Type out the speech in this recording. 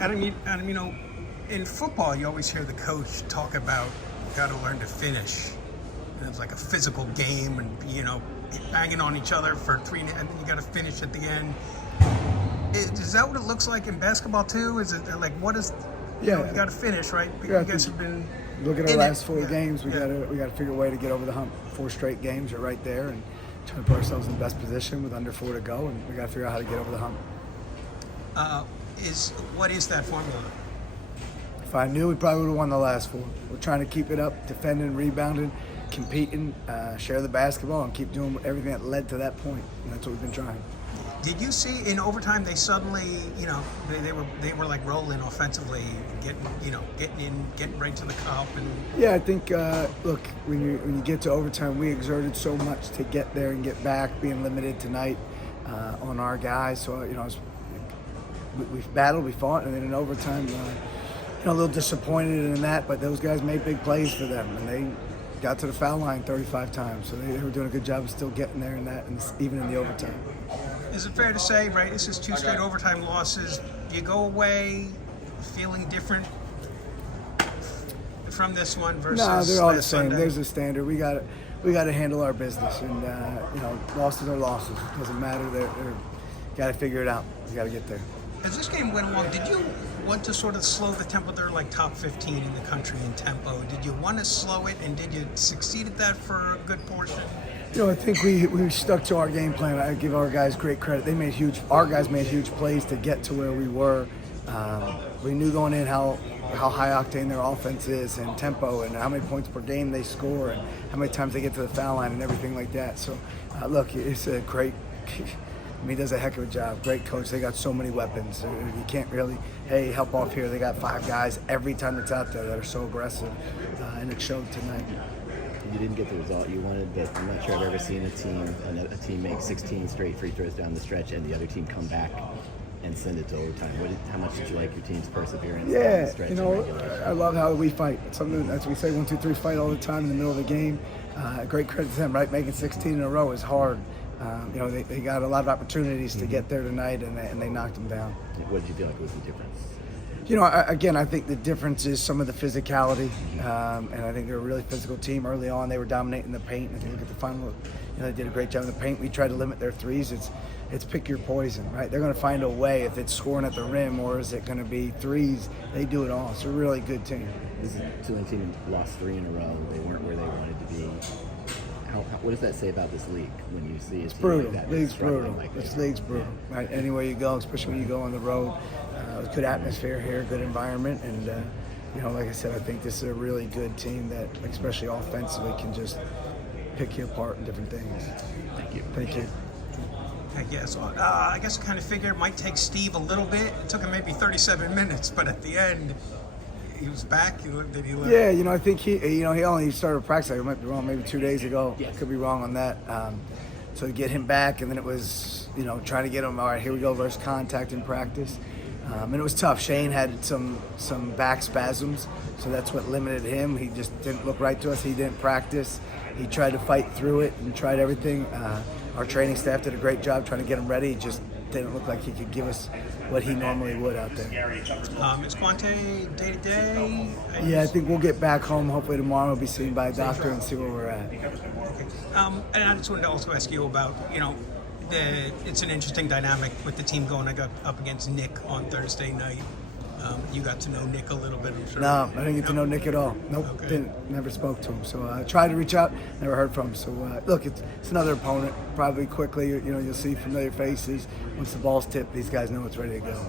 Adam, in football, you always hear the coach talk about got to learn to finish. And it's like a physical game, and banging on each other for three, and then you got to finish at the end. Is that what it looks like in basketball too? Is it like what is? You got to finish, right? Yeah, you guys have been. Look at our last four games. We got to figure a way to get over the hump. 4 straight games are right there, and trying to put ourselves in the best position with under 4 to go, and we got to figure out how to get over the hump. What is that formula? If I knew, we probably would have won the last 4. We're trying to keep it up, defending, rebounding, competing, share the basketball, and keep doing everything that led to that point. And that's what we've been trying. Did you see in overtime they suddenly, they were like rolling offensively, getting right to the cup and. Yeah, I think look, when you get to overtime, we exerted so much to get there and get back, being limited tonight on our guys. So we've battled, we fought, and then in overtime, a little disappointed in that. But those guys made big plays for them, and they got to the foul line 35 times. So they were doing a good job of still getting there in that, and even in the overtime. Is it fair to say, right, this is 2 straight overtime losses, you go away feeling different from this one versus No, they're all the same. Sunday? There's a standard. We got to handle our business, and losses are losses. It doesn't matter. They're got to figure it out. We got to get there. As this game went along, did you want to sort of slow the tempo? They're like top 15 in the country in tempo. Did you want to slow it, and did you succeed at that for a good portion? I think we stuck to our game plan. I give our guys great credit. Our guys made huge plays to get to where we were. We knew going in how high octane their offense is and tempo and how many points per game they score and how many times they get to the foul line and everything like that. So, look, it's a great. He does a heck of a job. Great coach. They got so many weapons. You can't really, help off here. They got 5 guys every time it's out there that are so aggressive, and it showed tonight. You didn't get the result you wanted, but I'm not sure I've ever seen a team make 16 straight free throws down the stretch and the other team come back and send it to overtime. How much did you like your team's perseverance down the stretch? I love how we fight. It's something, as we say, 1, 2, 3, fight all the time in the middle of the game. Great credit to them, right? Making 16 in a row is hard. They got a lot of opportunities to get there tonight, and they knocked them down. What did you feel like was the difference? I think the difference is some of the physicality, and I think they're a really physical team. Early on, they were dominating the paint. If you look at the final, they did a great job in the paint. We tried to limit their threes. It's pick your poison, right? They're going to find a way if it's scoring at the rim or is it going to be threes. They do it all. It's a really good team. This is a Tulane team lost 3 in a row. They weren't where they wanted to be. What does that say about this league when you see it's brutal? Like that? League's brutal. This league's brutal, right? Anywhere you go, especially when you go on the road, good atmosphere here, good environment, and like I said, I think this is a really good team that, especially offensively, can just pick you apart in different things. Thank you. Thank you. I guess I kind of figured it might take Steve a little bit. It took him maybe 37 minutes, but at the end, he was back. Did he learn? Yeah, I think he only started practice. I might be wrong, maybe 2 days ago. Yes. I could be wrong on that. So to get him back, and then it was, trying to get him. All right, here we go versus contact in practice, and it was tough. Shane had some back spasms, so that's what limited him. He just didn't look right to us. He didn't practice. He tried to fight through it and tried everything. Our training staff did a great job trying to get him ready. He just didn't look like he could give us what he normally would out there. Is Quante day to day? Yeah, I think we'll get back home hopefully tomorrow. We'll be seen by a doctor and see where we're at. Okay. And I just wanted to also ask you about, it's an interesting dynamic with the team going up against Nick on Thursday night. You got to know Nick a little bit, I'm sure. No, I didn't get to know Nick at all. Nope, Okay. never spoke to him. So I tried to reach out, never heard from him. So look, it's another opponent. Probably quickly, you'll see familiar faces. Once the ball's tipped, these guys know it's ready to go.